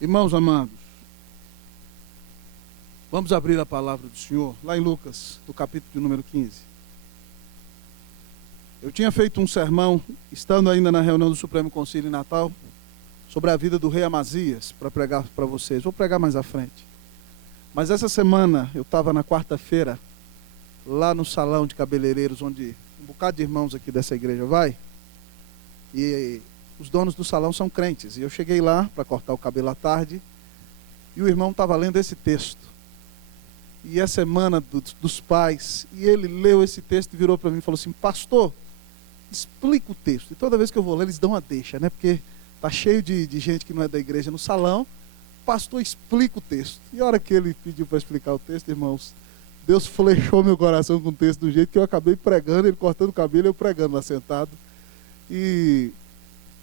Irmãos amados, vamos abrir a palavra do Senhor, lá em Lucas, no capítulo de número 15. Eu tinha feito um sermão, estando ainda na reunião do Supremo Concílio em Natal, sobre a vida do rei Amazias, para pregar para vocês. Vou pregar mais à frente. Mas essa semana, eu estava na quarta-feira, lá no salão de cabeleireiros, onde um bocado de irmãos aqui dessa igreja vai, e os donos do salão são crentes. E eu cheguei lá para cortar o cabelo à tarde, e o irmão estava lendo esse texto. E é semana dos pais, e ele leu esse texto e virou para mim e falou assim: pastor, explica o texto. E toda vez que eu vou ler, eles dão uma deixa, né? Porque está cheio de gente que não é da igreja no salão. Pastor, explica o texto. E a hora que ele pediu para explicar o texto, irmãos, Deus flechou meu coração com o texto do jeito que eu acabei pregando, ele cortando o cabelo e eu pregando lá sentado. E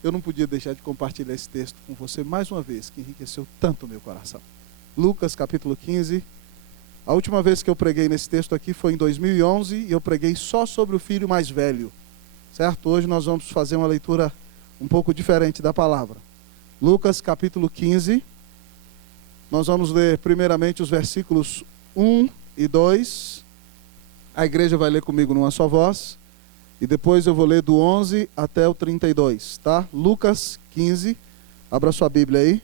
eu não podia deixar de compartilhar esse texto com você mais uma vez, que enriqueceu tanto o meu coração. Lucas capítulo 15. A última vez que eu preguei nesse texto aqui foi em 2011 e eu preguei só sobre o filho mais velho. Certo? Hoje nós vamos fazer uma leitura um pouco diferente da palavra. Lucas capítulo 15. Nós vamos ler primeiramente os versículos 1 e 2. A igreja vai ler comigo numa só voz. E depois eu vou ler do 11 até o 32, tá? Lucas 15. Abra sua Bíblia aí.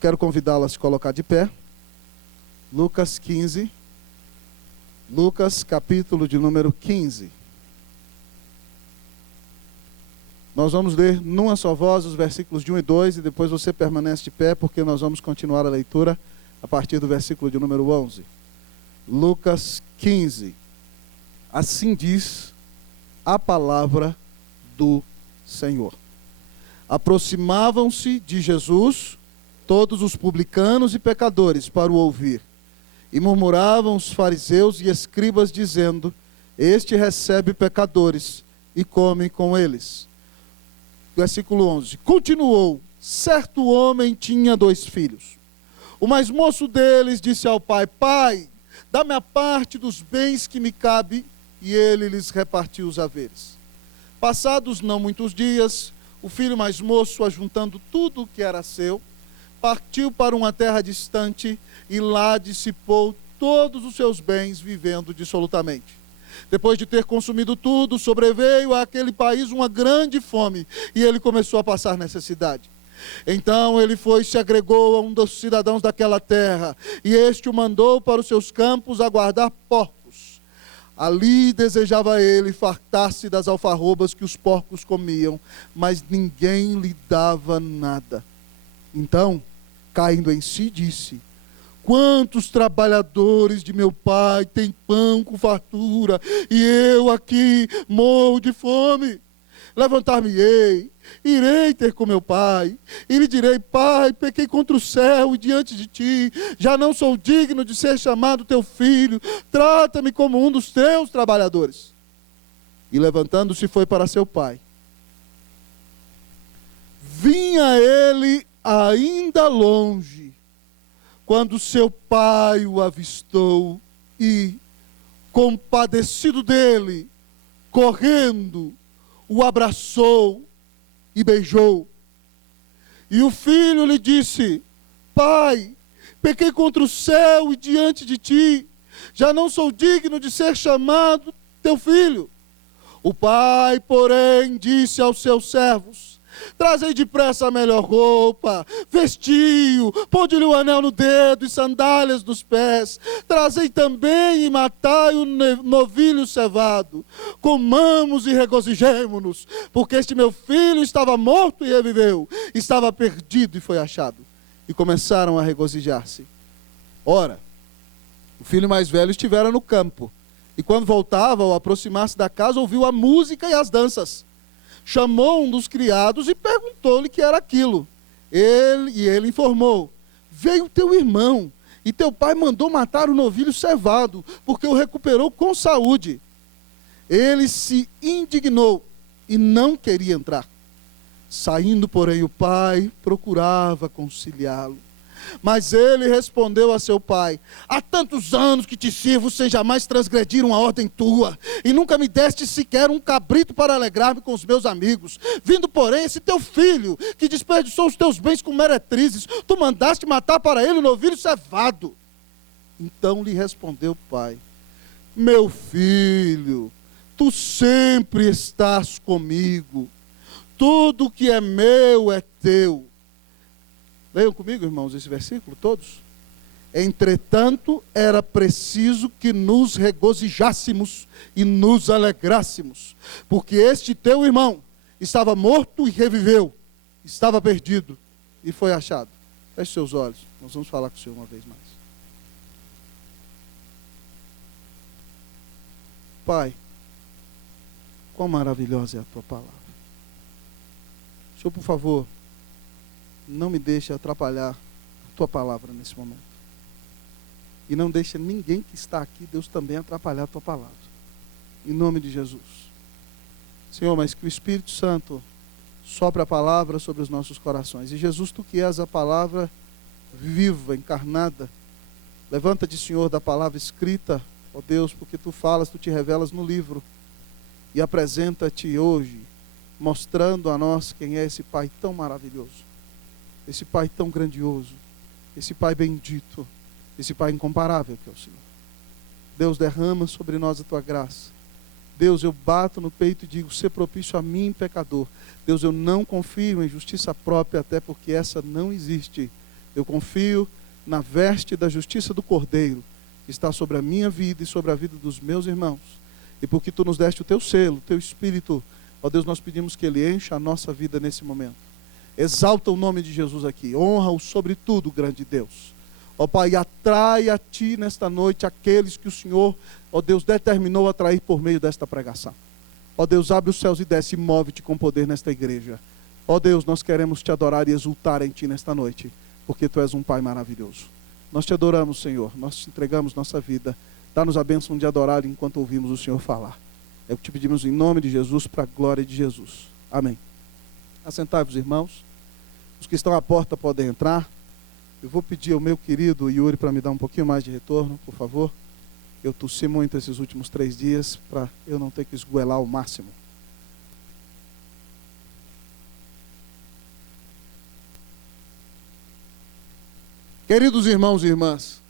Quero convidá-la a se colocar de pé. Lucas 15. Lucas capítulo de número 15. Nós vamos ler numa só voz os versículos de 1 e 2 e depois você permanece de pé porque nós vamos continuar a leitura a partir do versículo de número 11. Lucas 15. Assim diz a palavra do Senhor. Aproximavam-se de Jesus todos os publicanos e pecadores para o ouvir. E murmuravam os fariseus e escribas dizendo: este recebe pecadores e come com eles. Versículo 11. Continuou: certo homem tinha 2 filhos. O mais moço deles disse ao pai: pai, dá-me a parte dos bens que me cabe. E ele lhes repartiu os haveres. Passados não muitos dias, o filho mais moço, ajuntando tudo o que era seu, partiu para uma terra distante e lá dissipou todos os seus bens, vivendo dissolutamente. Depois de ter consumido tudo, sobreveio àquele país uma grande fome e ele começou a passar necessidade. Então ele foi e se agregou a um dos cidadãos daquela terra e este o mandou para os seus campos a guardar porcos. Ali desejava ele fartar-se das alfarrobas que os porcos comiam, mas ninguém lhe dava nada. Então, caindo em si, disse: quantos trabalhadores de meu pai têm pão com fartura, e eu aqui morro de fome. Levantar-me-ei, irei ter com meu pai, e lhe direi: pai, pequei contra o céu e diante de ti, já não sou digno de ser chamado teu filho, trata-me como um dos teus trabalhadores. E levantando-se foi para seu pai. Vinha ele ainda longe, quando seu pai o avistou e, compadecido dele, correndo, o abraçou e beijou. E o filho lhe disse: pai, pequei contra o céu e diante de ti, já não sou digno de ser chamado teu filho. O pai, porém, disse aos seus servos: trazei depressa a melhor roupa, vestiu, ponde-lhe o anel no dedo e sandálias nos pés. Trazei também e matai o novilho cevado. Comamos e regozijemo-nos, porque este meu filho estava morto e reviveu, estava perdido e foi achado. E começaram a regozijar-se. Ora, o filho mais velho estivera no campo, e quando voltava, ao aproximar-se da casa, ouviu a música e as danças. Chamou um dos criados e perguntou-lhe o que era aquilo. Ele informou: veio teu irmão, e teu pai mandou matar o novilho cevado, porque o recuperou com saúde. Ele se indignou e não queria entrar. Saindo, porém, o pai procurava conciliá-lo. Mas ele respondeu a seu pai: há tantos anos que te sirvo sem jamais transgredir uma ordem tua, e nunca me deste sequer um cabrito para alegrar-me com os meus amigos. Vindo, porém, esse teu filho, que desperdiçou os teus bens com meretrizes, tu mandaste matar para ele um novilho cevado. Então lhe respondeu o pai: meu filho, tu sempre estás comigo, tudo que é meu é teu. Leiam comigo, irmãos, esse versículo todos. Entretanto, era preciso que nos regozijássemos e nos alegrássemos, porque este teu irmão estava morto e reviveu, estava perdido e foi achado. Feche seus olhos, nós vamos falar com o Senhor uma vez mais. Pai, quão maravilhosa é a tua palavra. Senhor, por favor, não me deixe atrapalhar a tua palavra nesse momento. E não deixe ninguém que está aqui, Deus, também atrapalhar a tua palavra. Em nome de Jesus. Senhor, mas que o Espírito Santo sopre a palavra sobre os nossos corações. E Jesus, tu que és a palavra viva, encarnada, levanta-te, Senhor, da palavra escrita, ó Deus, porque tu falas, tu te revelas no livro. E apresenta-te hoje, mostrando a nós quem é esse Pai tão maravilhoso, esse Pai tão grandioso, esse Pai bendito, esse Pai incomparável que é o Senhor. Deus, derrama sobre nós a tua graça. Deus, eu bato no peito e digo: ser propício a mim, pecador. Deus, eu não confio em justiça própria, até porque essa não existe. Eu confio na veste da justiça do Cordeiro, que está sobre a minha vida e sobre a vida dos meus irmãos. E porque tu nos deste o teu selo, o teu Espírito, ó Deus, nós pedimos que ele encha a nossa vida nesse momento. Exalta o nome de Jesus aqui, honra-o sobre tudo, grande Deus. Ó Pai, atrai a Ti nesta noite aqueles que o Senhor, ó Deus, determinou atrair por meio desta pregação. Ó Deus, abre os céus e desce e move-te com poder nesta igreja. Ó Deus, nós queremos Te adorar e exultar em Ti nesta noite, porque Tu és um Pai maravilhoso. Nós Te adoramos, Senhor, nós Te entregamos nossa vida. Dá-nos a bênção de adorar enquanto ouvimos o Senhor falar. É o que Te pedimos em nome de Jesus, para a glória de Jesus. Amém. Assentai-vos, irmãos. Os que estão à porta podem entrar. Eu vou pedir ao meu querido Yuri para me dar um pouquinho mais de retorno, por favor. Eu tossi muito esses últimos 3 dias, para eu não ter que esgoelar ao máximo. Queridos irmãos e irmãs,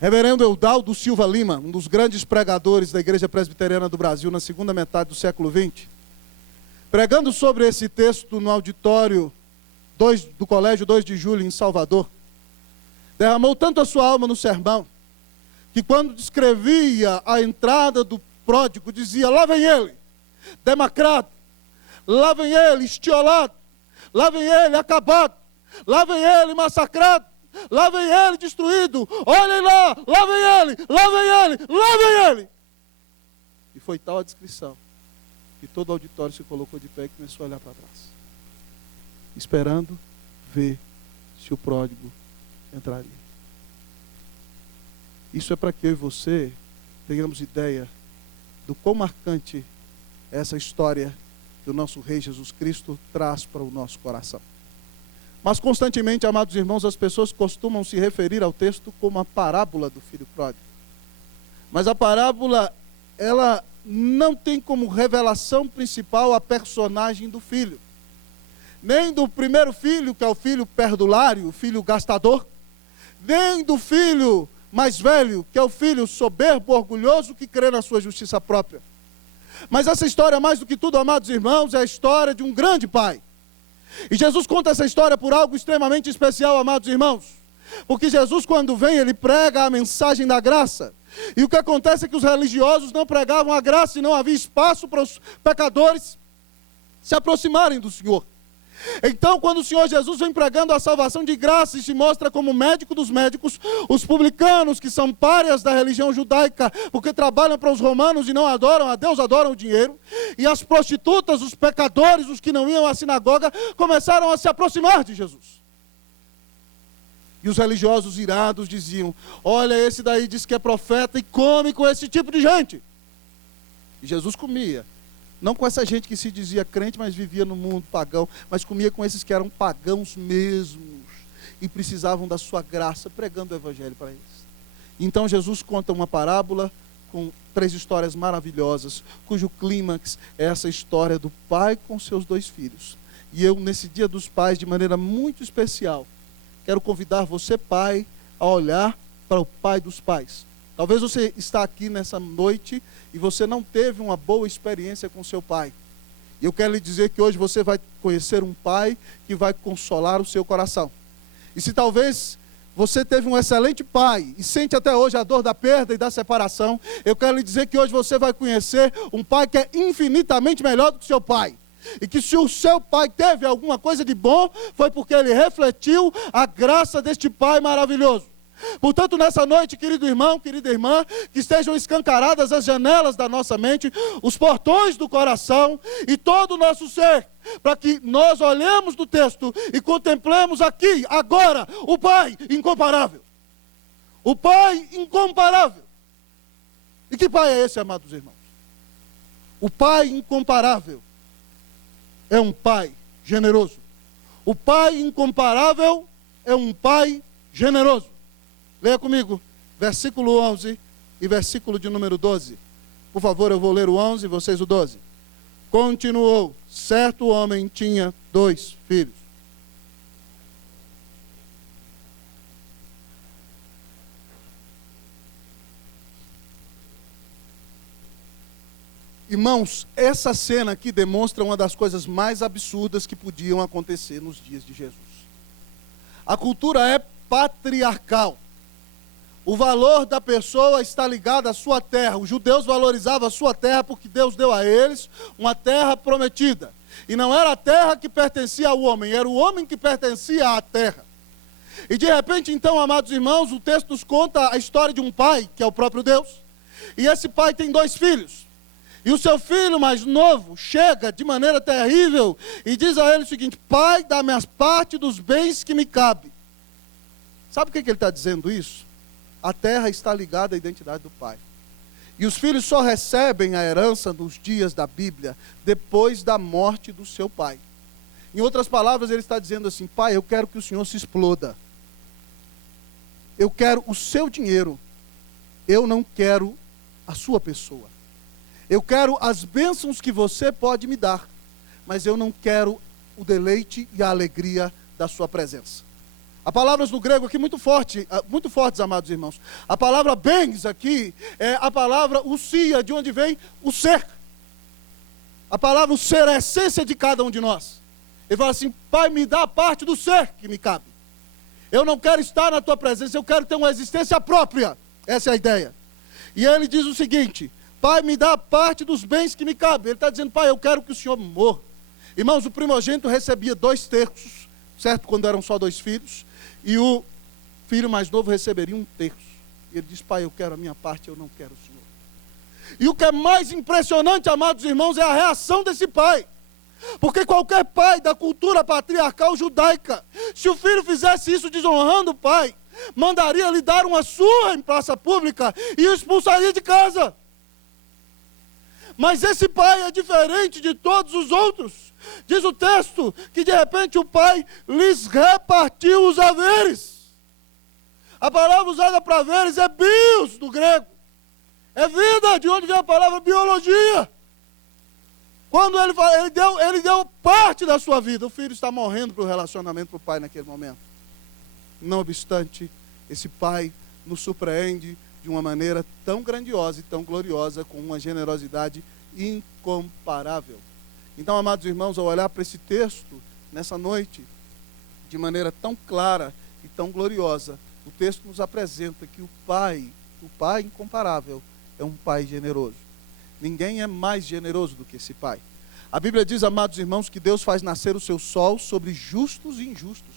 Reverendo Eudaldo Silva Lima, um dos grandes pregadores da Igreja Presbiteriana do Brasil na segunda metade do século XX, pregando sobre esse texto no auditório do Colégio 2 de Julho, em Salvador, derramou tanto a sua alma no sermão, que quando descrevia a entrada do pródigo, dizia: lá vem ele, demacrado, lá vem ele, estiolado, lá vem ele, acabado, lá vem ele, massacrado, lá vem ele, destruído, olhem lá vem ele, lá vem ele, lá vem ele. E foi tal a descrição, que todo o auditório se colocou de pé e começou a olhar para trás, esperando ver se o pródigo entraria. Isso é para que eu e você tenhamos ideia do quão marcante essa história que o nosso Rei Jesus Cristo traz para o nosso coração. Mas constantemente, amados irmãos, as pessoas costumam se referir ao texto como a parábola do filho pródigo. Mas a parábola, ela não tem como revelação principal a personagem do filho. Nem do primeiro filho, que é o filho perdulário, o filho gastador, nem do filho mais velho, que é o filho soberbo, orgulhoso, que crê na sua justiça própria. Mas essa história, mais do que tudo, amados irmãos, é a história de um grande pai. E Jesus conta essa história por algo extremamente especial, amados irmãos. Porque Jesus, quando vem, ele prega a mensagem da graça. E o que acontece é que os religiosos não pregavam a graça e não havia espaço para os pecadores se aproximarem do Senhor. Então, quando o Senhor Jesus vem pregando a salvação de graça e se mostra como médico dos médicos, os publicanos, que são párias da religião judaica, porque trabalham para os romanos e não adoram a Deus, adoram o dinheiro, e as prostitutas, os pecadores, os que não iam à sinagoga, começaram a se aproximar de Jesus. E os religiosos irados diziam: olha, esse daí diz que é profeta e come com esse tipo de gente. E Jesus comia. Não com essa gente que se dizia crente, mas vivia no mundo pagão, mas comia com esses que eram pagãos mesmos. e precisavam da sua graça, pregando o evangelho para eles. Então Jesus conta uma parábola com 3 histórias maravilhosas, cujo clímax é essa história do pai com seus 2 filhos. E eu, nesse Dia dos Pais, de maneira muito especial, quero convidar você, pai, a olhar para o pai dos pais. Talvez você está aqui nessa noite e você não teve uma boa experiência com seu pai. E eu quero lhe dizer que hoje você vai conhecer um pai que vai consolar o seu coração. E se talvez você teve um excelente pai e sente até hoje a dor da perda e da separação, eu quero lhe dizer que hoje você vai conhecer um pai que é infinitamente melhor do que seu pai. E que se o seu pai teve alguma coisa de bom, foi porque ele refletiu a graça deste pai maravilhoso. Portanto, nessa noite, querido irmão, querida irmã, que estejam escancaradas as janelas da nossa mente, os portões do coração e todo o nosso ser, para que nós olhemos no texto e contemplemos aqui, agora, o Pai incomparável. O Pai incomparável. E que Pai é esse, amados irmãos? O Pai incomparável é um Pai generoso. O Pai incomparável é um Pai generoso. Leia comigo, versículo 11 e versículo de número 12. Por favor, eu vou ler o 11 e vocês o 12. Continuou, certo homem tinha 2 filhos. Irmãos, essa cena aqui demonstra uma das coisas mais absurdas que podiam acontecer nos dias de Jesus. A cultura é patriarcal. O valor da pessoa está ligado à sua terra. Os judeus valorizavam a sua terra porque Deus deu a eles uma terra prometida. E não era a terra que pertencia ao homem, era o homem que pertencia à terra. E de repente, então, amados irmãos, o texto nos conta a história de um pai, que é o próprio Deus. E esse pai tem 2 filhos. E o seu filho mais novo chega de maneira terrível e diz a ele o seguinte: pai, dá-me as parte dos bens que me cabe. Sabe o que ele está dizendo isso? A terra está ligada à identidade do pai. E os filhos só recebem a herança nos dias da Bíblia depois da morte do seu pai. Em outras palavras, ele está dizendo assim: pai, eu quero que o senhor se exploda. Eu quero o seu dinheiro. Eu não quero a sua pessoa. Eu quero as bênçãos que você pode me dar, mas eu não quero o deleite e a alegria da sua presença. Há palavras no grego aqui muito fortes, amados irmãos. A palavra bens aqui é a palavra ousia, de onde vem o ser. A palavra o ser é a essência de cada um de nós. Ele fala assim: pai, me dá a parte do ser que me cabe. Eu não quero estar na tua presença, eu quero ter uma existência própria. Essa é a ideia. E ele diz o seguinte: pai, me dá a parte dos bens que me cabe. Ele está dizendo: pai, eu quero que o senhor morra. Irmãos, o primogênito recebia 2/3, certo? Quando eram só 2 filhos. E o filho mais novo receberia 1/3. E ele diz: pai, eu quero a minha parte, eu não quero o senhor. E o que é mais impressionante, amados irmãos, é a reação desse pai. Porque qualquer pai da cultura patriarcal judaica, se o filho fizesse isso desonrando o pai, mandaria lhe dar uma surra em praça pública e o expulsaria de casa. Mas esse pai é diferente de todos os outros. Diz o texto que de repente o pai lhes repartiu os haveres. A palavra usada para haveres é bios, do grego. É vida, de onde vem a palavra biologia. Quando ele fala, ele deu parte da sua vida. O filho está morrendo para o relacionamento para o pai naquele momento. Não obstante, esse pai nos surpreende de uma maneira tão grandiosa e tão gloriosa, com uma generosidade incomparável. Então, amados irmãos, ao olhar para esse texto, nessa noite, de maneira tão clara e tão gloriosa, o texto nos apresenta que o Pai incomparável, é um Pai generoso. Ninguém é mais generoso do que esse Pai. A Bíblia diz, amados irmãos, que Deus faz nascer o seu sol sobre justos e injustos.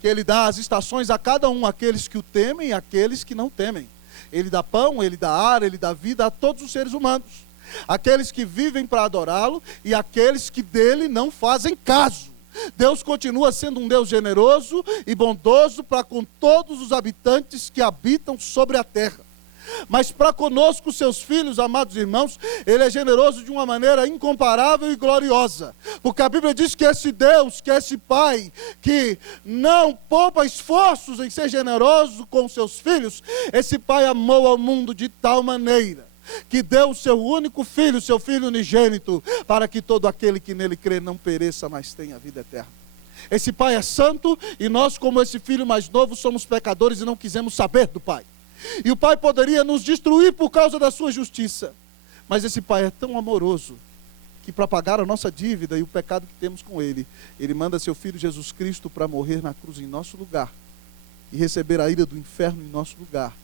Que Ele dá as estações a cada um, aqueles que o temem e aqueles que não temem. Ele dá pão, Ele dá ar, Ele dá vida a todos os seres humanos. Aqueles que vivem para adorá-lo e aqueles que dele não fazem caso. Deus continua sendo um Deus generoso e bondoso para com todos os habitantes que habitam sobre a terra. Mas para conosco, seus filhos, amados irmãos, Ele é generoso de uma maneira incomparável e gloriosa. Porque a Bíblia diz que esse Deus, que esse Pai, que não poupa esforços em ser generoso com seus filhos, esse Pai amou ao mundo de tal maneira que deu o seu único filho, seu Filho unigênito, para que todo aquele que nele crê não pereça, mas tenha vida eterna. Esse Pai é santo e nós, como esse filho mais novo, somos pecadores e não quisemos saber do Pai. E o Pai poderia nos destruir por causa da sua justiça. Mas esse Pai é tão amoroso que para pagar a nossa dívida e o pecado que temos com Ele, Ele manda seu Filho Jesus Cristo para morrer na cruz em nosso lugar e receber a ira do inferno em nosso lugar.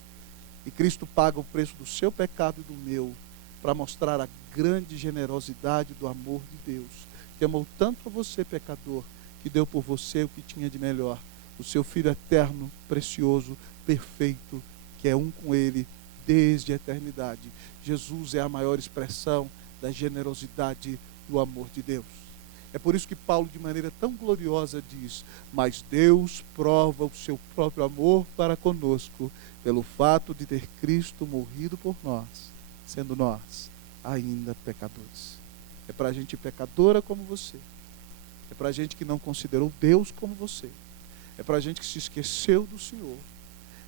E Cristo paga o preço do seu pecado e do meu, para mostrar a grande generosidade do amor de Deus, que amou tanto a você, pecador, que deu por você o que tinha de melhor, o seu Filho eterno, precioso, perfeito, que é um com Ele desde a eternidade. Jesus é a maior expressão da generosidade do amor de Deus. É por isso que Paulo, de maneira tão gloriosa, diz: mas Deus prova o seu próprio amor para conosco, pelo fato de ter Cristo morrido por nós, sendo nós ainda pecadores. É para a gente pecadora como você. É para a gente que não considerou Deus como você. É para a gente que se esqueceu do Senhor.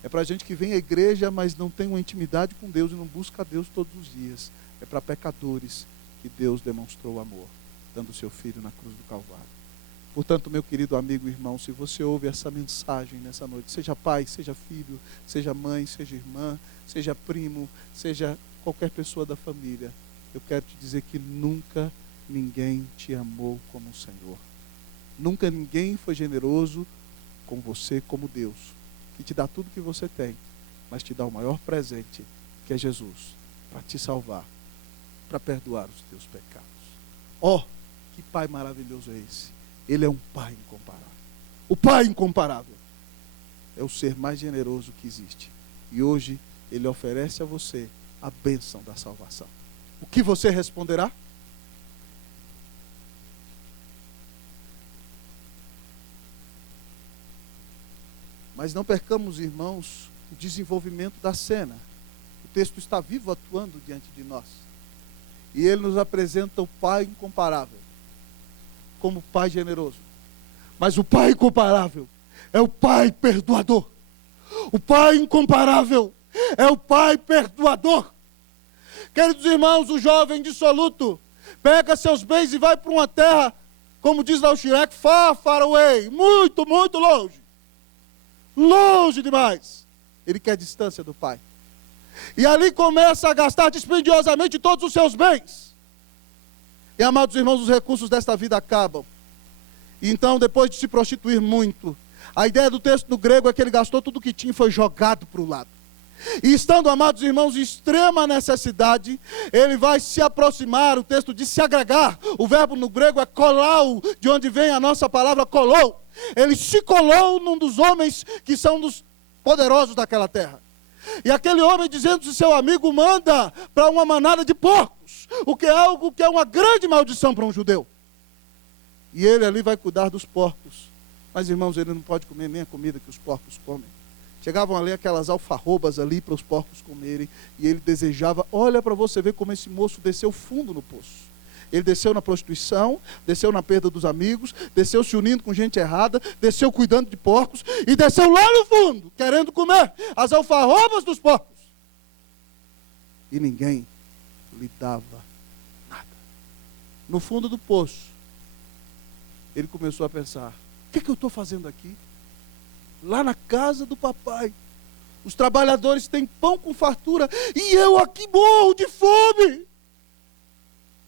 É para a gente que vem à igreja, mas não tem uma intimidade com Deus e não busca a Deus todos os dias. É para pecadores que Deus demonstrou amor, dando o seu Filho na cruz do Calvário. Portanto, meu querido amigo e irmão, se você ouve essa mensagem nessa noite, seja pai, seja filho, seja mãe, seja irmã, seja primo, seja qualquer pessoa da família, eu quero te dizer que nunca ninguém te amou como o Senhor. Nunca ninguém foi generoso com você como Deus, que te dá tudo que você tem, mas te dá o maior presente, que é Jesus, para te salvar, para perdoar os teus pecados. Oh, que Pai maravilhoso é esse! Ele é um Pai incomparável. O Pai incomparável é o ser mais generoso que existe. E hoje Ele oferece a você a bênção da salvação. O que você responderá? Mas não percamos, irmãos, o desenvolvimento da cena. O texto está vivo atuando diante de nós. E ele nos apresenta o Pai incomparável como Pai generoso. Mas o Pai incomparável é o Pai perdoador. O Pai incomparável é o Pai perdoador. Queridos irmãos, o jovem dissoluto pega seus bens e vai para uma terra, como diz lá o Shrek, far, far away, muito, muito longe. Longe demais. Ele quer distância do Pai. E ali começa a gastar dispendiosamente todos os seus bens. E, amados irmãos, os recursos desta vida acabam. E então, depois de se prostituir muito, a ideia do texto no grego é que ele gastou tudo o que tinha e foi jogado para o lado. E estando, amados irmãos, em extrema necessidade, ele vai se aproximar, o texto diz se agregar. O verbo no grego é kolau, de onde vem a nossa palavra kolou. Ele se colou num dos homens que são dos poderosos daquela terra. E aquele homem, dizendo que seu amigo, manda para uma manada de porcos, o que é algo que é uma grande maldição para um judeu. E ele ali vai cuidar dos porcos. Mas, irmãos, ele não pode comer nem a comida que os porcos comem. Chegavam ali aquelas alfarrobas ali para os porcos comerem, e ele desejava, olha para você ver como esse moço desceu fundo no poço. Ele desceu na prostituição, desceu na perda dos amigos, desceu se unindo com gente errada, desceu cuidando de porcos, e desceu lá no fundo, querendo comer as alfarrobas dos porcos. E ninguém lhe dava nada. No fundo do poço, ele começou a pensar, o que eu estou fazendo aqui? Lá na casa do papai, os trabalhadores têm pão com fartura, e eu aqui morro de fome.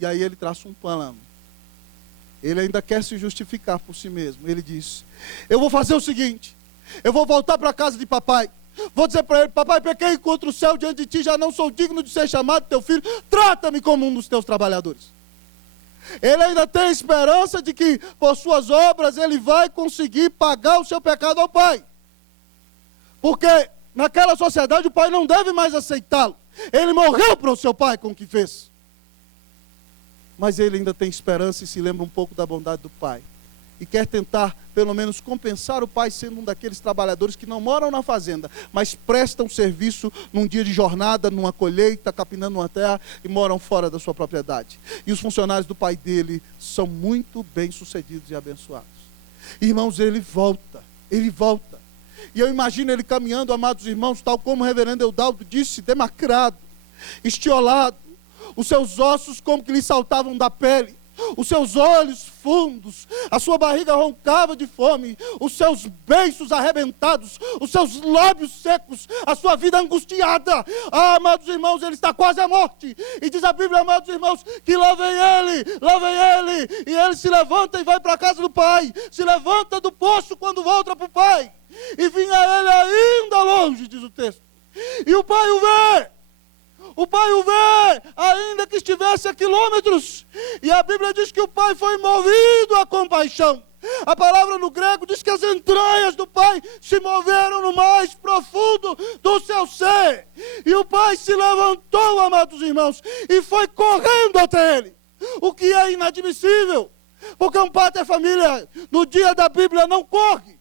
E aí ele traça um plano. Ele ainda quer se justificar por si mesmo. Ele diz, eu vou fazer o seguinte, eu vou voltar para a casa de papai, vou dizer para ele, papai, pequei contra o céu diante de ti, já não sou digno de ser chamado teu filho, trata-me como um dos teus trabalhadores. Ele ainda tem esperança de que por suas obras ele vai conseguir pagar o seu pecado ao pai. Porque naquela sociedade o pai não deve mais aceitá-lo. Ele morreu para o seu pai com o que fez. Mas ele ainda tem esperança e se lembra um pouco da bondade do pai. e quer tentar, pelo menos, compensar o pai sendo um daqueles trabalhadores que não moram na fazenda, mas prestam serviço num dia de jornada, numa colheita, capinando uma terra e moram fora da sua propriedade. E os funcionários do pai dele são muito bem-sucedidos e abençoados. Irmãos, ele volta. E eu imagino ele caminhando, amados irmãos, tal como o reverendo Eudaldo disse, demacrado, estiolado, os seus ossos como que lhe saltavam da pele, os seus olhos fundos, a sua barriga roncava de fome, os seus beiços arrebentados, os seus lábios secos, a sua vida angustiada. Ah, amados irmãos, ele está quase à morte. E diz a Bíblia, amados irmãos, que lá vem ele, e ele se levanta e vai para a casa do pai, se levanta do poço quando volta para o pai, e vinha ele ainda longe, diz o texto, e o pai o vê, ainda que estivesse a quilômetros. E a Bíblia diz que o pai foi movido à compaixão. A palavra no grego diz que as entranhas do pai se moveram no mais profundo do seu ser. E o pai se levantou, amados irmãos, e foi correndo até ele. O que é inadmissível, porque um pater família, no dia da Bíblia, não corre.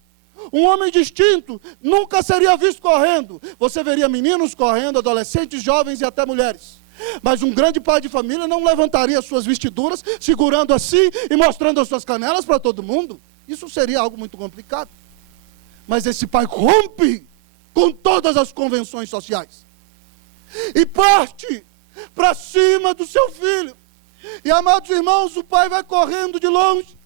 Um homem distinto nunca seria visto correndo. Você veria meninos correndo, adolescentes, jovens e até mulheres. Mas um grande pai de família não levantaria suas vestiduras, segurando assim e mostrando as suas canelas para todo mundo. Isso seria algo muito complicado. Mas esse pai rompe com todas as convenções sociais e parte para cima do seu filho. E, amados irmãos, o pai vai correndo de longe.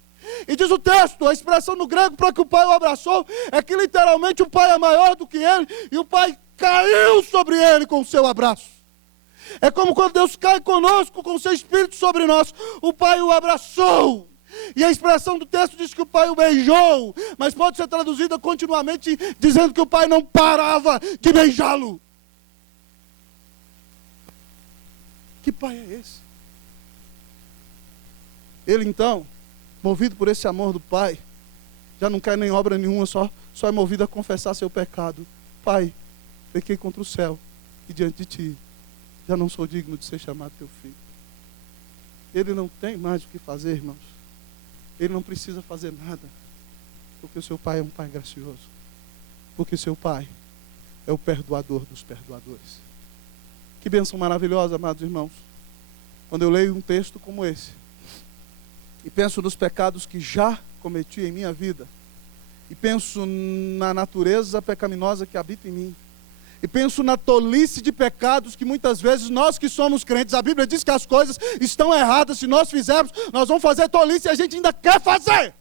E diz o texto, a expressão no grego para que o pai o abraçou, é que literalmente o pai é maior do que ele, e o pai caiu sobre ele com o seu abraço. É como quando Deus cai conosco com o seu Espírito sobre nós, o pai o abraçou. E a expressão do texto diz que o pai o beijou, mas pode ser traduzida continuamente dizendo que o pai não parava de beijá-lo. Que pai é esse? Ele então, movido por esse amor do pai, já não quer nem obra nenhuma, só é movido a confessar seu pecado. Pai, pequei contra o céu e diante de ti, já não sou digno de ser chamado teu filho. Ele não tem mais o que fazer, irmãos. Ele não precisa fazer nada, porque o seu pai é um pai gracioso, porque seu pai é o perdoador dos perdoadores. Que bênção maravilhosa, amados irmãos, quando eu leio um texto como esse, e penso nos pecados que já cometi em minha vida, e penso na natureza pecaminosa que habita em mim, e penso na tolice de pecados que muitas vezes nós que somos crentes, a Bíblia diz que as coisas estão erradas, se nós fizermos, nós vamos fazer tolice e a gente ainda quer fazer,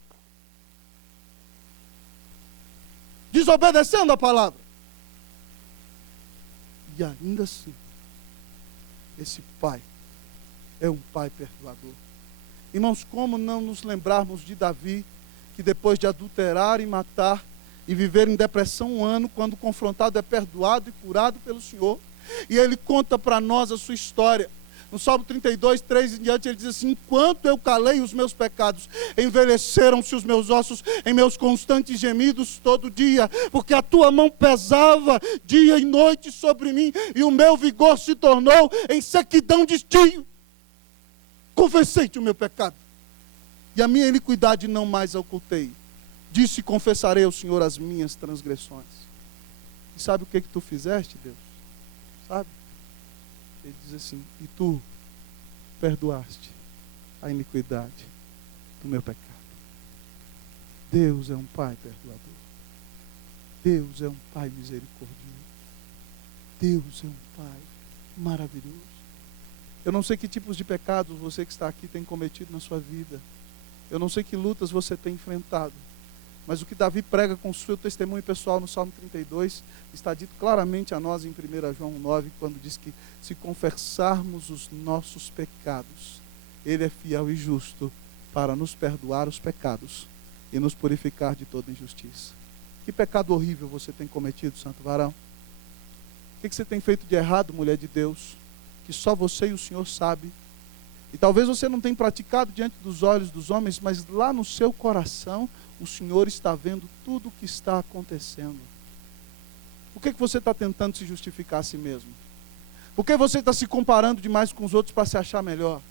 desobedecendo a palavra. E ainda assim, esse pai é um pai perdoador. Irmãos, como não nos lembrarmos de Davi, que depois de adulterar e matar e viver em depressão 1 ano, quando confrontado é perdoado e curado pelo Senhor. E ele conta para nós a sua história. No Salmo 32, 3 em diante, ele diz assim: enquanto eu calei os meus pecados, envelheceram-se os meus ossos em meus constantes gemidos todo dia, porque a tua mão pesava dia e noite sobre mim, e o meu vigor se tornou em sequidão de estio. Confessei-te o meu pecado, e a minha iniquidade não mais ocultei. Disse: confessarei ao Senhor as minhas transgressões. E sabe o que tu fizeste, Deus? Sabe? Ele diz assim: e tu perdoaste a iniquidade do meu pecado. Deus é um Pai perdoador. Deus é um Pai misericordioso. Deus é um Pai maravilhoso. Eu não sei que tipos de pecados você que está aqui tem cometido na sua vida. Eu não sei que lutas você tem enfrentado. Mas o que Davi prega com o seu testemunho pessoal no Salmo 32, está dito claramente a nós em 1 João 9, quando diz que se confessarmos os nossos pecados, Ele é fiel e justo para nos perdoar os pecados e nos purificar de toda injustiça. Que pecado horrível você tem cometido, santo varão? O que você tem feito de errado, mulher de Deus, que só você e o Senhor sabe? E talvez você não tenha praticado diante dos olhos dos homens, mas lá no seu coração, o Senhor está vendo tudo o que está acontecendo. Por que você está tentando se justificar a si mesmo? Por que você está se comparando demais com os outros para se achar melhor?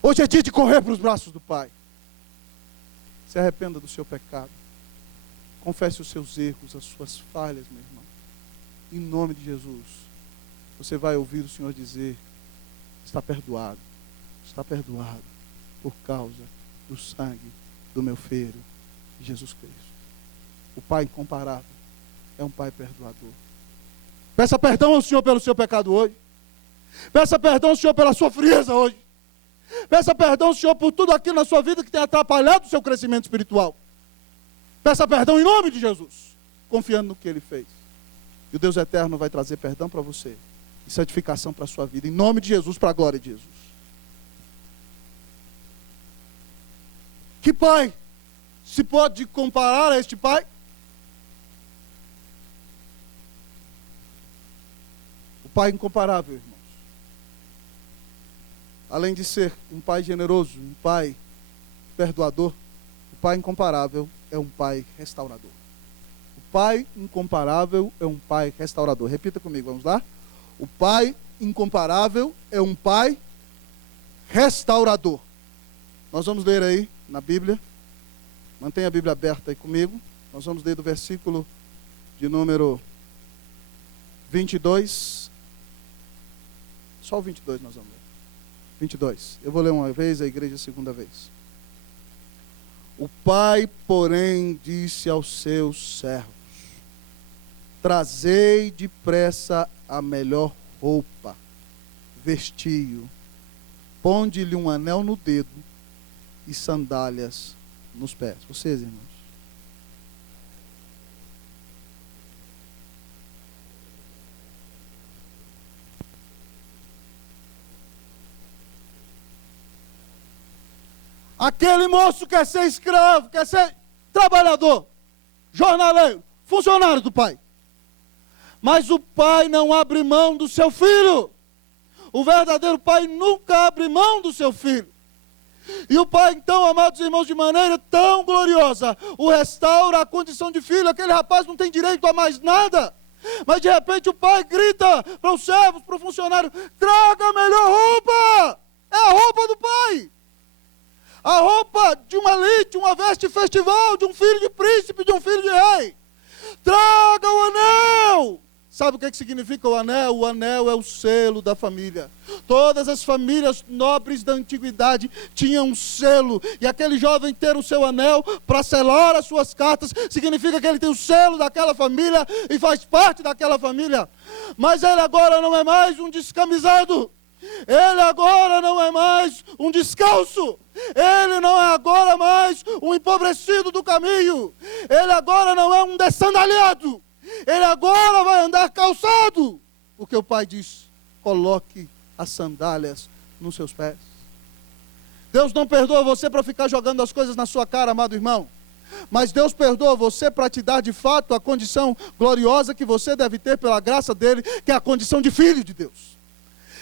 Hoje é dia de correr para os braços do Pai. Se arrependa do seu pecado. Confesse os seus erros, as suas falhas, meu irmão. Em nome de Jesus, você vai ouvir o Senhor dizer: está perdoado por causa do sangue do meu filho, Jesus Cristo. O Pai incomparável é um Pai perdoador. Peça perdão ao Senhor pelo seu pecado hoje. Peça perdão ao Senhor pela sua frieza hoje. Peça perdão ao Senhor por tudo aquilo na sua vida que tem atrapalhado o seu crescimento espiritual. Peça perdão em nome de Jesus, confiando no que Ele fez. E o Deus eterno vai trazer perdão para você e santificação para a sua vida, em nome de Jesus, para a glória de Jesus. Que pai se pode comparar a este pai? O Pai incomparável, irmãos. Além de ser um pai generoso, um pai perdoador, o Pai incomparável é um pai restaurador. O Pai incomparável é um pai restaurador. Repita comigo, vamos lá? O Pai incomparável é um pai restaurador. Nós vamos ler aí na Bíblia. Mantenha a Bíblia aberta aí comigo. Nós vamos ler do versículo de número 22. Só o 22 nós vamos ler. 22. Eu vou ler uma vez, a igreja a segunda vez. O pai, porém, disse aos seus servos: trazei depressa a melhor roupa, vestiu, ponde-lhe um anel no dedo e sandálias nos pés. Vocês, irmãos. Aquele moço quer ser escravo, quer ser trabalhador, jornaleiro, funcionário do pai. Mas o pai não abre mão do seu filho. O verdadeiro pai nunca abre mão do seu filho. E o pai, então, amados irmãos, de maneira tão gloriosa, o restaura a condição de filho. Aquele rapaz não tem direito a mais nada. Mas de repente o pai grita para os servos, para o funcionário: traga a melhor roupa. É a roupa do pai. A roupa de uma elite, uma veste festival, de um filho de príncipe, de um filho de rei. Traga o anel. Sabe o que significa o anel? O anel é o selo da família. Todas as famílias nobres da antiguidade tinham um selo. E aquele jovem ter o seu anel para selar as suas cartas, significa que ele tem o selo daquela família e faz parte daquela família. Mas ele agora não é mais um descamisado. Ele agora não é mais um descalço. Ele não é agora mais um empobrecido do caminho. Ele agora não é um dessandaliado. Ele agora vai andar calçado. Porque o pai diz: coloque as sandálias nos seus pés. Deus não perdoa você para ficar jogando as coisas na sua cara, amado irmão. Mas Deus perdoa você para te dar de fato a condição gloriosa que você deve ter pela graça dele, que é a condição de filho de Deus.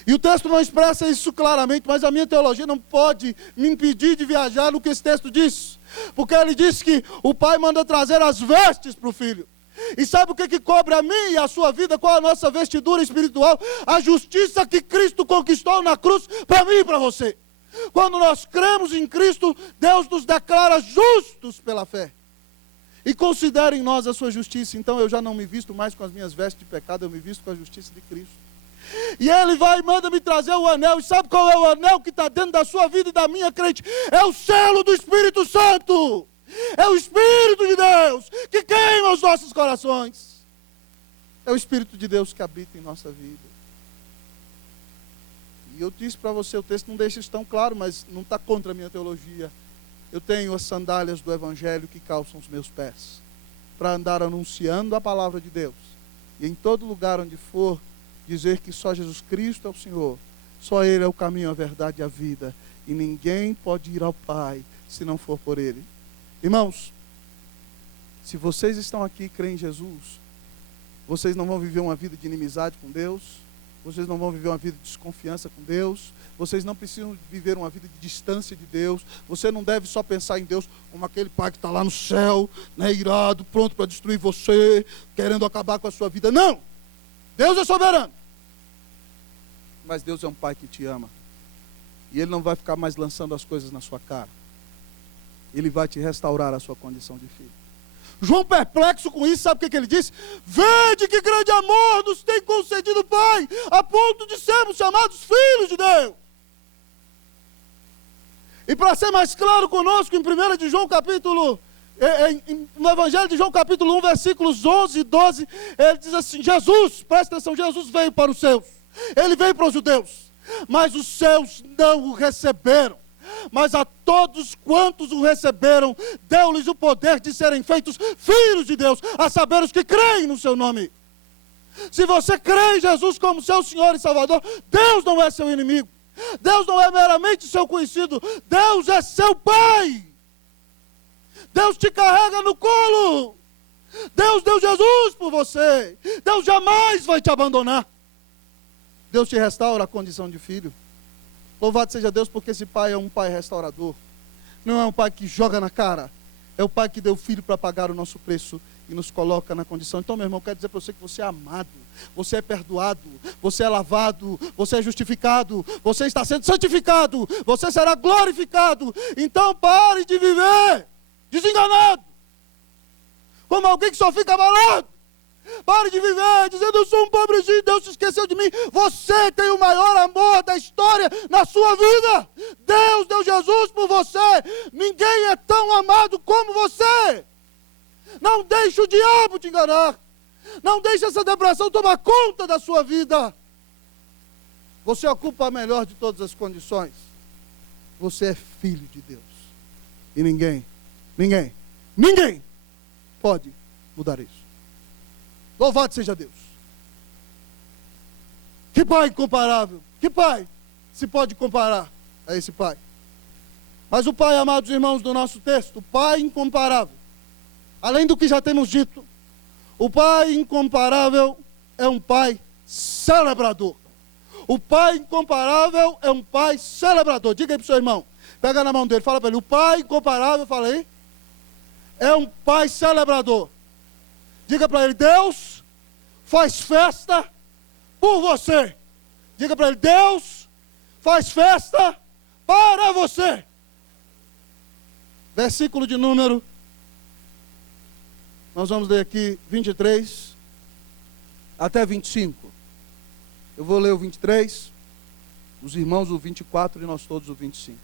E o texto não expressa isso claramente, mas a minha teologia não pode me impedir de viajar no que esse texto diz. Porque ele diz que o pai manda trazer as vestes para o filho. E sabe o que cobre a mim e a sua vida? Qual a nossa vestidura espiritual? A justiça que Cristo conquistou na cruz para mim e para você. Quando nós cremos em Cristo, Deus nos declara justos pela fé. E considera em nós a sua justiça. Então eu já não me visto mais com as minhas vestes de pecado, eu me visto com a justiça de Cristo. E ele vai e manda me trazer o anel. E sabe qual é o anel que está dentro da sua vida e da minha, crente? É o selo do Espírito Santo. É o Espírito de Deus que queima os nossos corações. É o Espírito de Deus que habita em nossa vida. E eu disse para você, o texto não deixa isso tão claro, mas não está contra a minha teologia. Eu tenho as sandálias do Evangelho que calçam os meus pés, para andar anunciando a palavra de Deus. E em todo lugar onde for, dizer que só Jesus Cristo é o Senhor, só Ele é o caminho, a verdade e a vida, e ninguém pode ir ao Pai se não for por Ele. Irmãos, se vocês estão aqui e creem em Jesus, vocês não vão viver uma vida de inimizade com Deus, vocês não vão viver uma vida de desconfiança com Deus, vocês não precisam viver uma vida de distância de Deus, você não deve só pensar em Deus como aquele pai que está lá no céu, né, irado, pronto para destruir você, querendo acabar com a sua vida. Não! Deus é soberano. Mas Deus é um pai que te ama. E Ele não vai ficar mais lançando as coisas na sua cara. Ele vai te restaurar a sua condição de filho. João, perplexo com isso, sabe o que ele disse? Vede que grande amor nos tem concedido o Pai, a ponto de sermos chamados filhos de Deus. E para ser mais claro conosco, em 1 de João capítulo, no Evangelho de João capítulo 1, versículos 11 e 12, ele diz assim, Jesus, presta atenção, Jesus veio para os seus, ele veio para os judeus, mas os seus não o receberam. Mas a todos quantos o receberam, deu-lhes o poder de serem feitos filhos de Deus, a saber os que creem no seu nome. Se você crê em Jesus como seu Senhor e Salvador, Deus não é seu inimigo. Deus não é meramente seu conhecido. Deus é seu Pai. Deus te carrega no colo. Deus deu Jesus por você. Deus jamais vai te abandonar. Deus te restaura a condição de filho. Louvado seja Deus, porque esse Pai é um Pai restaurador. Não é um Pai que joga na cara. É o Pai que deu o Filho para pagar o nosso preço e nos coloca na condição. Então, meu irmão, eu quero dizer para você que você é amado, você é perdoado, você é lavado, você é justificado, você está sendo santificado, você será glorificado. Então, pare de viver desenganado, como alguém que só fica abalado. Pare de viver dizendo, eu sou um pobrezinho, Deus se esqueceu de mim. Você tem o maior amor da história na sua vida. Deus deu Jesus por você. Ninguém é tão amado como você. Não deixe o diabo te enganar. Não deixe essa depressão tomar conta da sua vida. Você ocupa a melhor de todas as condições. Você é filho de Deus. E ninguém pode mudar isso. Louvado seja Deus. Que Pai incomparável. Que Pai se pode comparar a esse Pai? Mas o Pai, amados irmãos do nosso texto, o Pai incomparável, além do que já temos dito, o Pai incomparável é um Pai celebrador. O Pai incomparável é um Pai celebrador. Diga aí para o seu irmão, pega na mão dele, fala para ele, o Pai incomparável, fala aí, é um Pai celebrador. Diga para ele, Deus faz festa por você. Diga para ele, Deus faz festa para você. Versículo de número, nós vamos ler aqui 23 até 25. Eu vou ler o 23, os irmãos o 24 e nós todos o 25.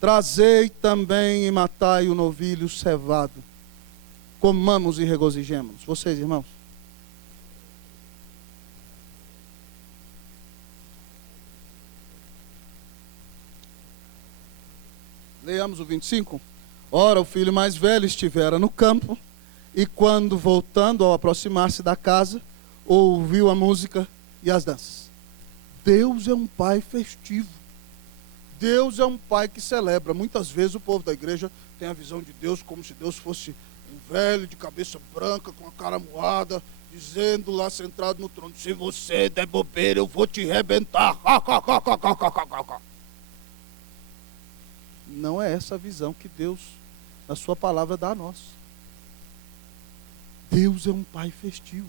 Trazei também e matai o novilho cevado. Comamos e regozijemos. Vocês, irmãos. Leamos o 25. Ora, o filho mais velho estivera no campo, e quando, voltando, ao aproximar-se da casa, ouviu a música e as danças. Deus é um Pai festivo. Deus é um Pai que celebra. Muitas vezes o povo da igreja tem a visão de Deus como se Deus fosse um velho de cabeça branca, com a cara moada, dizendo lá sentado no trono, se você der bobeira, eu vou te arrebentar. Não é essa a visão que Deus, na sua palavra, dá a nós. Deus é um Pai festivo.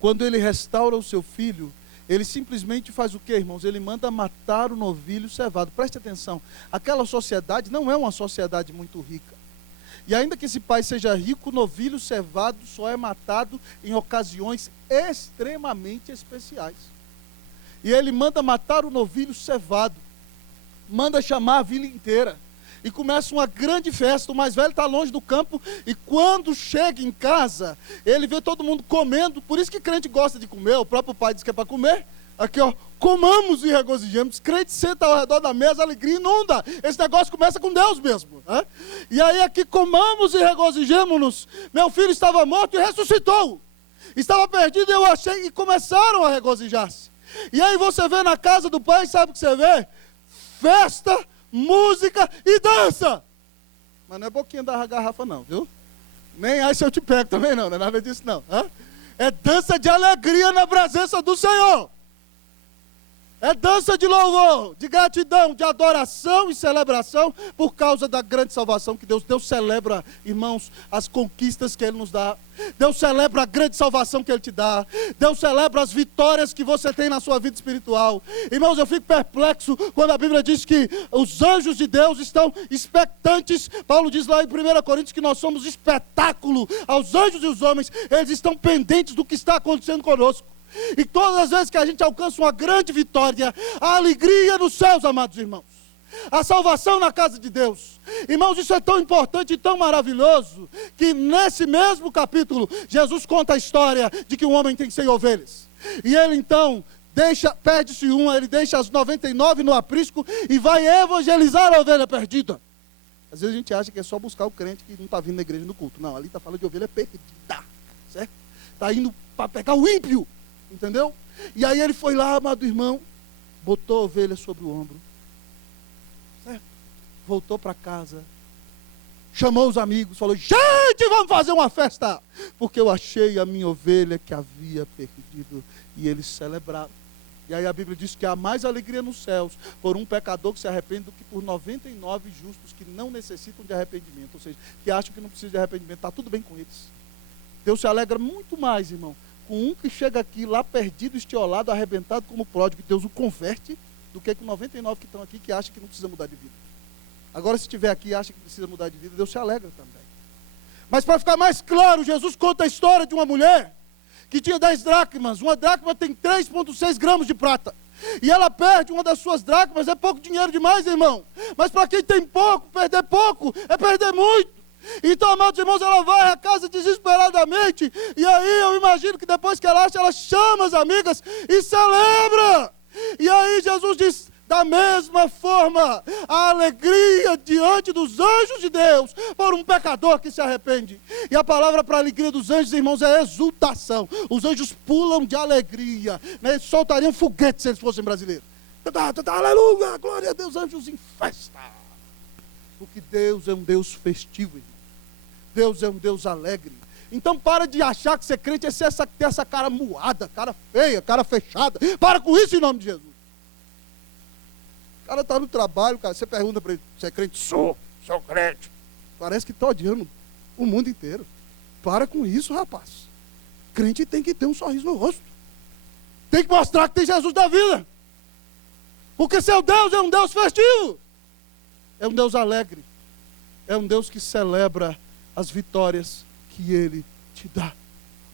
Quando Ele restaura o seu filho, Ele simplesmente faz o quê, irmãos? Ele manda matar o novilho cevado. Preste atenção, aquela sociedade não é uma sociedade muito rica. E ainda que esse pai seja rico, o novilho cevado só é matado em ocasiões extremamente especiais. E ele manda matar o novilho cevado, manda chamar a vila inteira, e começa uma grande festa. O mais velho está longe do campo, e quando chega em casa, ele vê todo mundo comendo. Por isso que crente gosta de comer, o próprio pai diz que é para comer. Aqui, ó, comamos e regozijemos. Crente senta ao redor da mesa, a alegria inunda. Esse negócio começa com Deus mesmo, né? E aí aqui, comamos e regozijemos-nos. Meu filho estava morto e ressuscitou. Estava perdido e eu achei, e começaram a regozijar-se. E aí você vê na casa do pai, sabe o que você vê? Festa, música e dança. Mas não é boquinha da garrafa não, viu? Nem aí se eu te pego também não é nada disso não. É dança de alegria na presença do Senhor. É dança de louvor, de gratidão, de adoração e celebração por causa da grande salvação que Deus celebra, irmãos, as conquistas que Ele nos dá. Deus celebra a grande salvação que Ele te dá. Deus celebra as vitórias que você tem na sua vida espiritual. Irmãos, eu fico perplexo quando a Bíblia diz que os anjos de Deus estão expectantes. Paulo diz lá em 1 Coríntios que nós somos espetáculo aos anjos e os homens. Eles estão pendentes do que está acontecendo conosco. E todas as vezes que a gente alcança uma grande vitória, a alegria nos céus, amados irmãos, a salvação na casa de Deus, irmãos, isso é tão importante e tão maravilhoso, que nesse mesmo capítulo, Jesus conta a história de que um homem tem 100 ovelhas, e ele então perde-se uma, ele deixa as 99 no aprisco, e vai evangelizar a ovelha perdida. Às vezes a gente acha que é só buscar o crente que não está vindo na igreja no culto, não, ali está falando de ovelha perdida, certo? Está indo para pegar o ímpio. Entendeu? E aí ele foi lá, amado irmão, botou a ovelha sobre o ombro, certo? Voltou para casa, chamou os amigos, falou: gente, vamos fazer uma festa, porque eu achei a minha ovelha que havia perdido. E eles celebraram. E aí a Bíblia diz que há mais alegria nos céus por um pecador que se arrepende do que por 99 justos que não necessitam de arrependimento, ou seja, que acham que não precisam de arrependimento. Está tudo bem com eles. Deus se alegra muito mais, irmão, com um que chega aqui lá perdido, estiolado, arrebentado como pródigo, Deus o converte, do que com 99 que estão aqui que acham que não precisa mudar de vida. Agora, se estiver aqui e acha que precisa mudar de vida, Deus se alegra também. Mas para ficar mais claro, Jesus conta a história de uma mulher que tinha 10 dracmas. Uma dracma tem 3,6 gramas de prata. E ela perde uma das suas dracmas. É pouco dinheiro demais, irmão. Mas para quem tem pouco é perder muito. Então, amados irmãos, ela vai à casa desesperadamente, e aí eu imagino que depois que ela acha, ela chama as amigas e celebra. E aí Jesus diz: da mesma forma, a alegria diante dos anjos de Deus por um pecador que se arrepende. E a palavra para a alegria dos anjos, irmãos, é exultação. Os anjos pulam de alegria, né? Eles soltariam foguetes se eles fossem brasileiros. Aleluia, glória a Deus, anjos em festa. Porque Deus é um Deus festivo, irmão. Deus é um Deus alegre. Então para de achar que ser crente é ter essa cara moada, cara feia, cara fechada. Para com isso em nome de Jesus. O cara está no trabalho, cara, você pergunta para ele: você é crente? Sou crente. Parece que está odiando o mundo inteiro. Para com isso, rapaz. Crente tem que ter um sorriso no rosto. Tem que mostrar que tem Jesus na vida. Porque seu Deus é um Deus festivo. É um Deus alegre. É um Deus que celebra as vitórias que Ele te dá.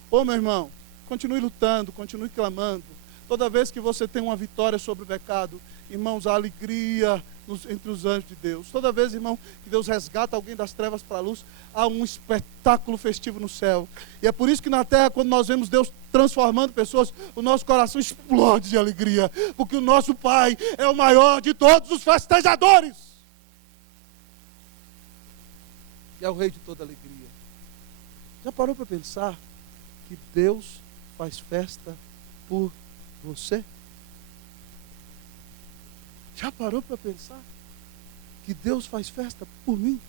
Ô meu irmão, continue lutando, continue clamando. Toda vez que você tem uma vitória sobre o pecado, irmãos, há alegria entre os anjos de Deus. Toda vez, irmão, que Deus resgata alguém das trevas para a luz, há um espetáculo festivo no céu. E é por isso que na terra, quando nós vemos Deus transformando pessoas, o nosso coração explode de alegria, porque o nosso Pai é o maior de todos os festejadores. E é o Rei de toda alegria. Já parou para pensar que Deus faz festa por você? Já parou para pensar que Deus faz festa por mim?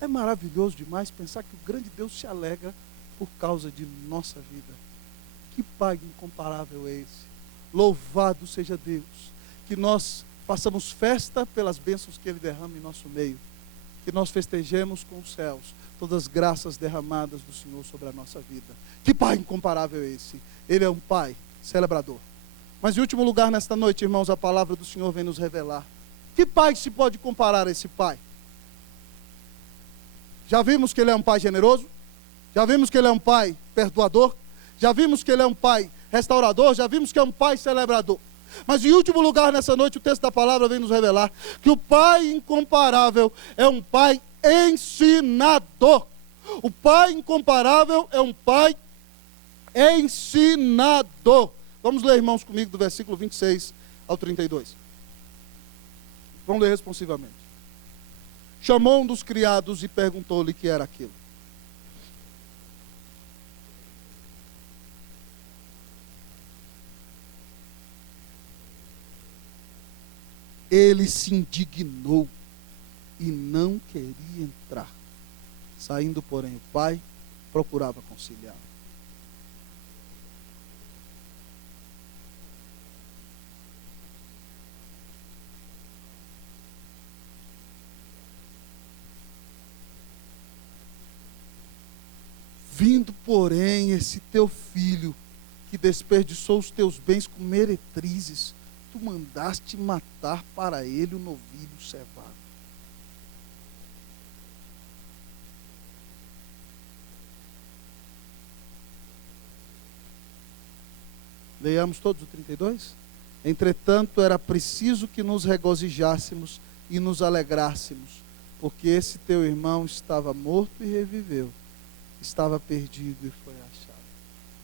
É maravilhoso demais pensar que o grande Deus se alegra por causa de nossa vida. Que Pai incomparável é esse? Louvado seja Deus, que nós façamos festa pelas bênçãos que Ele derrama em nosso meio. Que nós festejemos com os céus todas as graças derramadas do Senhor sobre a nossa vida. Que Pai incomparável é esse? Ele é um Pai celebrador. Mas em último lugar, nesta noite, irmãos, a palavra do Senhor vem nos revelar. Que Pai se pode comparar a esse Pai? Já vimos que Ele é um Pai generoso? Já vimos que Ele é um Pai perdoador? Já vimos que Ele é um Pai restaurador? Já vimos que é um Pai celebrador? Mas em último lugar, nessa noite, o texto da palavra vem nos revelar que o Pai incomparável é um Pai ensinador. O Pai incomparável é um Pai ensinador. Vamos ler, irmãos, comigo do versículo 26 ao 32. Vamos ler responsivamente. Chamou um dos criados e perguntou-lhe o que era aquilo. Ele se indignou e não queria entrar. Saindo, porém, o pai procurava conciliar. Vindo, porém, esse teu filho, que desperdiçou os teus bens com meretrizes, tu mandaste matar para ele o novilho cevado. Leiamos todos o 32? Entretanto, era preciso que nos regozijássemos e nos alegrássemos, porque esse teu irmão estava morto e reviveu, estava perdido e foi achado.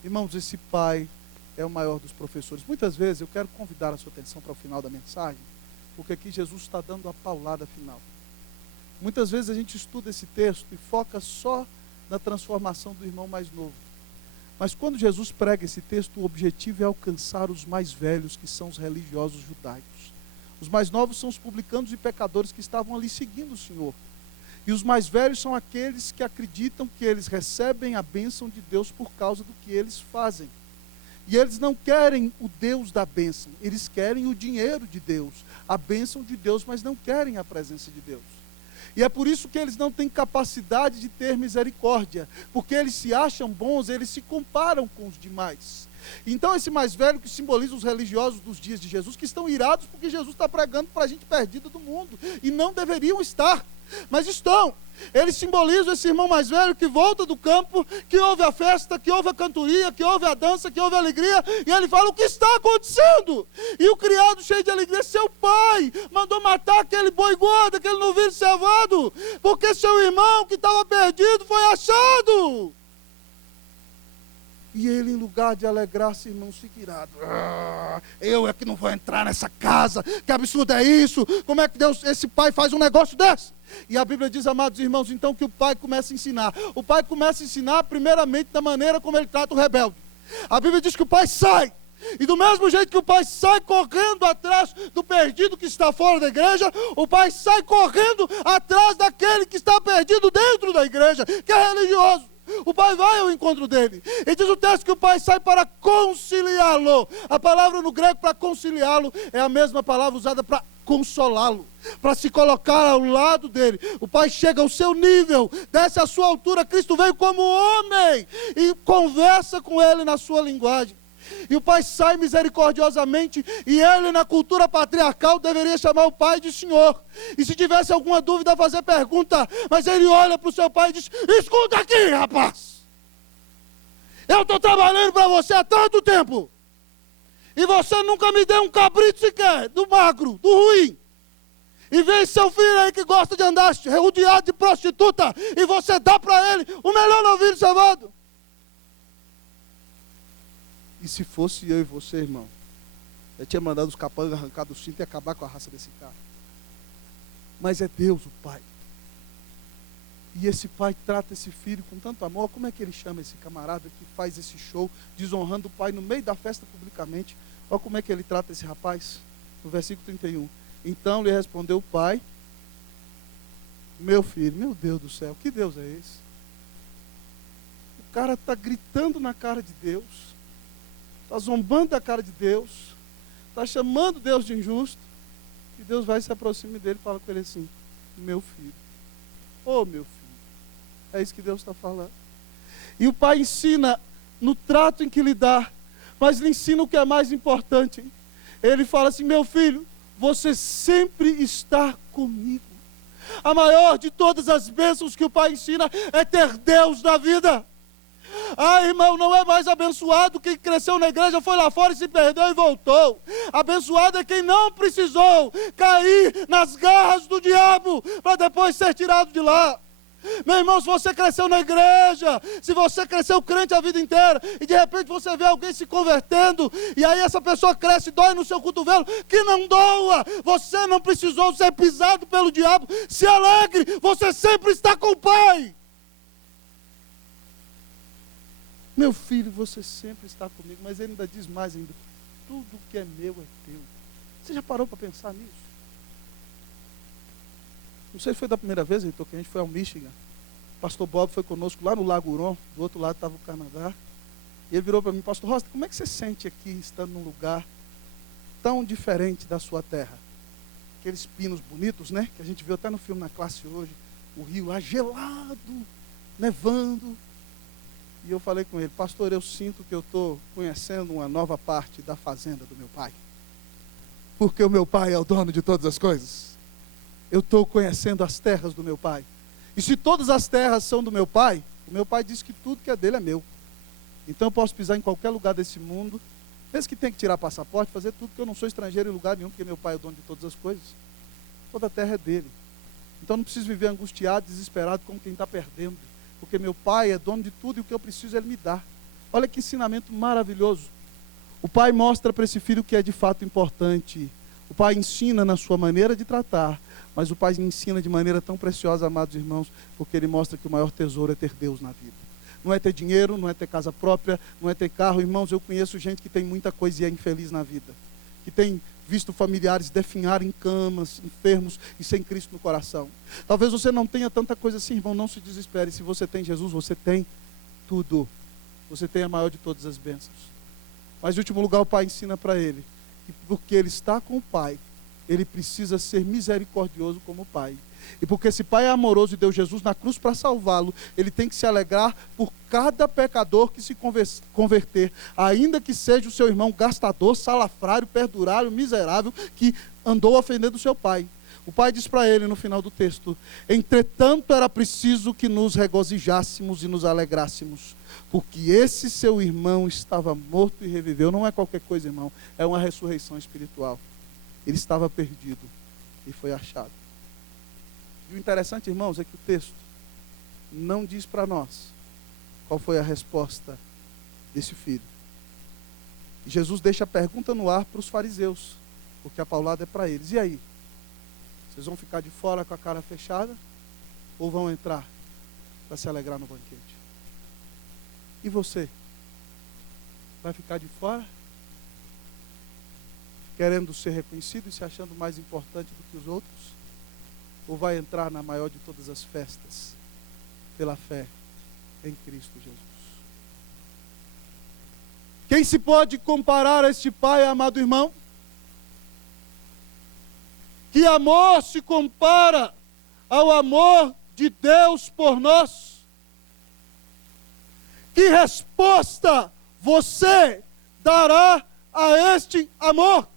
Irmãos, esse pai é o maior dos professores. Muitas vezes eu quero convidar a sua atenção para o final da mensagem, porque aqui Jesus está dando a paulada final. Muitas vezes a gente estuda esse texto e foca só na transformação do irmão mais novo. Mas quando Jesus prega esse texto, o objetivo é alcançar os mais velhos, que são os religiosos judaicos. Os mais novos são os publicanos e pecadores que estavam ali seguindo o Senhor. E os mais velhos são aqueles que acreditam que eles recebem a bênção de Deus por causa do que eles fazem. E eles não querem o Deus da bênção, eles querem o dinheiro de Deus, a bênção de Deus, mas não querem a presença de Deus. E é por isso que eles não têm capacidade de ter misericórdia, porque eles se acham bons, eles se comparam com os demais. Então esse mais velho, que simboliza os religiosos dos dias de Jesus, que estão irados porque Jesus está pregando para a gente perdida do mundo, e não deveriam estar, mas estão. Eles simbolizam esse irmão mais velho que volta do campo, que ouve a festa, que ouve a cantoria, que ouve a dança, que ouve a alegria, e ele fala: o que está acontecendo? E o criado, cheio de alegria: seu pai mandou matar aquele boi gordo, aquele novilho cevado, porque seu irmão que estava perdido foi achado. E ele, em lugar de alegrar-se, irmão, fica irado. Eu é que não vou entrar nessa casa, que absurdo é isso? Como é que Deus, esse pai faz um negócio desse? E a Bíblia diz, amados irmãos, então, que o pai começa a ensinar. O pai começa a ensinar primeiramente da maneira como ele trata o rebelde. A Bíblia diz que o pai sai, e do mesmo jeito que o pai sai correndo atrás do perdido que está fora da igreja, o pai sai correndo atrás daquele que está perdido dentro da igreja, que é religioso. O pai vai ao encontro dele. E diz o texto que o pai sai para conciliá-lo. A palavra no grego para conciliá-lo é a mesma palavra usada para consolá-lo, para se colocar ao lado dele. O pai chega ao seu nível, desce à sua altura. Cristo veio como homem e conversa com ele na sua linguagem. E o pai sai misericordiosamente, e ele, na cultura patriarcal, deveria chamar o pai de senhor, e se tivesse alguma dúvida, fazer pergunta. Mas ele olha para o seu pai e diz: escuta aqui, rapaz, eu estou trabalhando para você há tanto tempo, e você nunca me deu um cabrito sequer, do magro, do ruim. E vem seu filho aí que gosta de andar rodeado de prostituta, e você dá para ele o melhor novilho cevado. E se fosse eu e você, irmão, eu tinha mandado os capangas arrancar do cinto e acabar com a raça desse cara. Mas é Deus o pai. E esse pai trata esse filho com tanto amor. Como é que ele chama esse camarada que faz esse show, desonrando o pai no meio da festa publicamente? Olha como é que ele trata esse rapaz. No versículo 31. Então lhe respondeu o pai: meu filho, meu Deus do céu, que Deus é esse? O cara está gritando na cara de Deus, está zombando da cara de Deus, está chamando Deus de injusto, e Deus vai se aproximar dele e fala com ele assim: meu filho, oh meu filho. É isso que Deus está falando. E o pai ensina no trato em que lhe dá, mas lhe ensina o que é mais importante. Ele fala assim: meu filho, você sempre está comigo. A maior de todas as bênçãos que o pai ensina é ter Deus na vida. Ah, irmão, não é mais abençoado quem cresceu na igreja, foi lá fora e se perdeu e voltou. Abençoado é quem não precisou cair nas garras do diabo para depois ser tirado de lá. Meu irmão, se você cresceu na igreja, se você cresceu crente a vida inteira, e de repente você vê alguém se convertendo, e aí essa pessoa cresce e dói no seu cotovelo, que não doa. Você não precisou ser pisado pelo diabo. Se alegre, você sempre está com o pai. Meu filho, você sempre está comigo. Mas ele ainda diz mais ainda: tudo que é meu é teu. Você já parou para pensar nisso? Não sei se foi da primeira vez, Heitor, que a gente foi ao Michigan. O pastor Bob foi conosco lá no Lago Huron. Do outro lado estava o Canadá. E ele virou para mim: pastor Rosta, como é que você sente aqui, estando num lugar tão diferente da sua terra? Aqueles pinos bonitos, né? Que a gente viu até no filme Na Classe hoje. O rio lá gelado, nevando. E eu falei com ele: pastor, eu sinto que eu estou conhecendo uma nova parte da fazenda do meu pai. Porque o meu pai é o dono de todas as coisas. Eu estou conhecendo as terras do meu pai. E se todas as terras são do meu pai, o meu pai disse que tudo que é dele é meu. Então eu posso pisar em qualquer lugar desse mundo, mesmo que tenha que tirar passaporte, fazer tudo, porque eu não sou estrangeiro em lugar nenhum, porque meu pai é o dono de todas as coisas. Toda a terra é dele. Então não preciso viver angustiado, desesperado, como quem está perdendo. Porque meu pai é dono de tudo e o que eu preciso ele me dá. Olha que ensinamento maravilhoso. O pai mostra para esse filho o que é de fato importante. O pai ensina na sua maneira de tratar, mas o pai ensina de maneira tão preciosa, amados irmãos, porque ele mostra que o maior tesouro é ter Deus na vida. Não é ter dinheiro, não é ter casa própria, não é ter carro. Irmãos, eu conheço gente que tem muita coisa e é infeliz na vida. Que tem visto familiares definhar em camas, enfermos e sem Cristo no coração. Talvez você não tenha tanta coisa assim, irmão, não se desespere. Se você tem Jesus, você tem tudo. Você tem a maior de todas as bênçãos. Mas em último lugar, o pai ensina para ele que porque ele está com o pai, ele precisa ser misericordioso como o pai. E porque esse pai é amoroso e deu Jesus na cruz para salvá-lo, ele tem que se alegrar por cada pecador que se converter, ainda que seja o seu irmão gastador, salafrário, perdurário, miserável, que andou ofendendo o seu pai. O pai diz para ele no final do texto: entretanto era preciso que nos regozijássemos e nos alegrássemos, porque esse seu irmão estava morto e reviveu. Não é qualquer coisa, irmão, é uma ressurreição espiritual. Ele estava perdido e foi achado. E o interessante, irmãos, é que o texto não diz para nós qual foi a resposta desse filho. E Jesus deixa a pergunta no ar para os fariseus, porque a paulada é para eles. E aí? Vocês vão ficar de fora com a cara fechada ou vão entrar para se alegrar no banquete? E você? Vai ficar de fora? Querendo ser reconhecido e se achando mais importante do que os outros? Ou vai entrar na maior de todas as festas, pela fé em Cristo Jesus? Quem se pode comparar a este pai, amado irmão? Que amor se compara ao amor de Deus por nós? Que resposta você dará a este amor?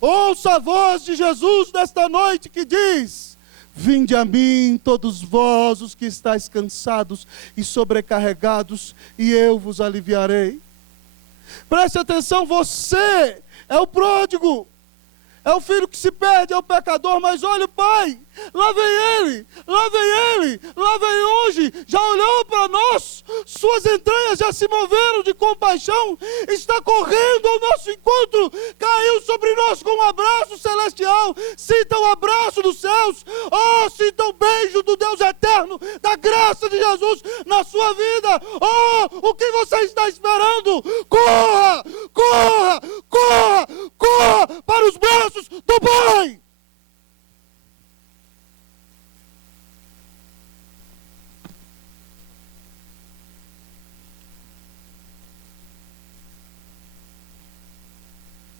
Ouça a voz de Jesus nesta noite que diz: vinde a mim todos vós os que estáis cansados e sobrecarregados, e eu vos aliviarei. Preste atenção, você é o pródigo, é o filho que se perde, é o pecador, mas olha o pai, lá vem ele, lá vem ele, lá vem hoje, já olhou para nós, suas entranhas já se moveram de compaixão, está correndo ao nosso encontro, caiu sobre nós com um abraço celestial. Sinta o abraço dos céus, oh, sinta o beijo do Deus eterno, da graça de Jesus na sua vida. Oh, o que você está esperando? Corra, corra, corra